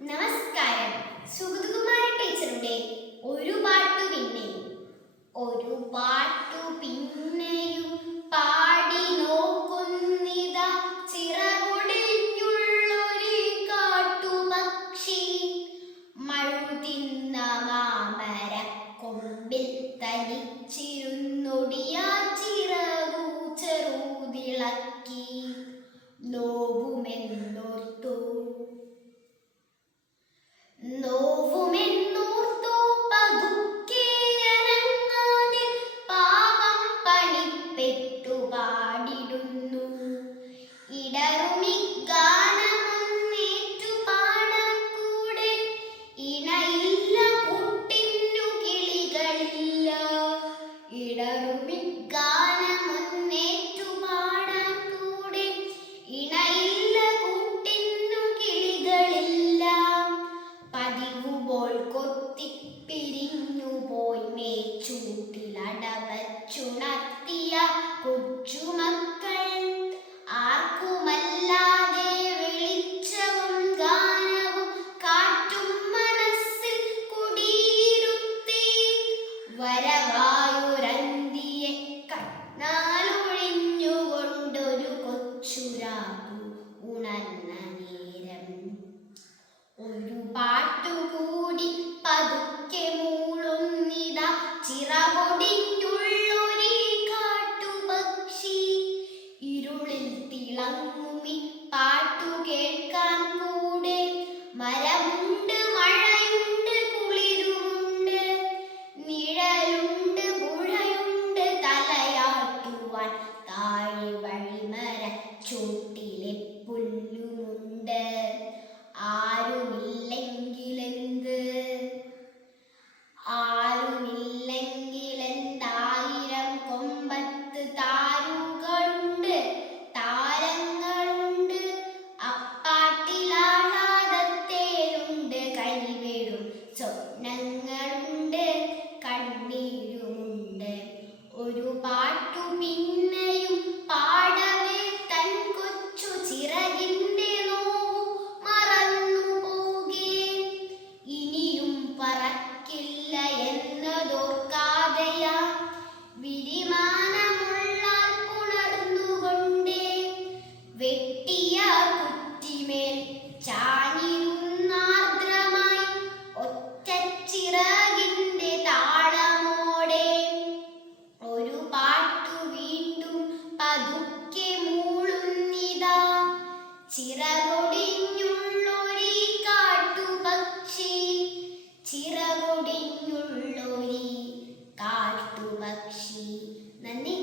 നമസ്കാരം. സുഗതകുമാരി ടീച്ചറുടെ ഒരു പാട്ടു പിന്നെ. ഒരു പാട്ടു പിന്നെയും പാടി നോക്കുന്നിതാ. ചിറകൊടിഞ്ഞുള്ളൊരു കാട്ടുപക്ഷി. മഴുതിന്ന മാമര കൊമ്പിൽ തനിച്ചിരുന്നൊടിയാ men ചിറകൊടിഞ്ഞുള്ളൊരു തിളങ്ങുമി പാട്ടു കേൾക്കാൻ കൂടെ മരമുണ്ട്. സ്വപ്നങ്ങളുണ്ട് കണ്ണീരുമുണ്ട്. ഒരു പാട്ടു പിന്നെയും പാടവേ തൻ കൊച്ചു ചിറകിന്റെ നോവു മറന്നു പോകേ. ഇനിയും പറക്കില്ല എന്നതോർക്കാതെയാ ചിറകൊടിഞ്ഞുള്ളൊരീ കാട്ടുപക്ഷി കാട്ടുപക്ഷി. നന്ദി.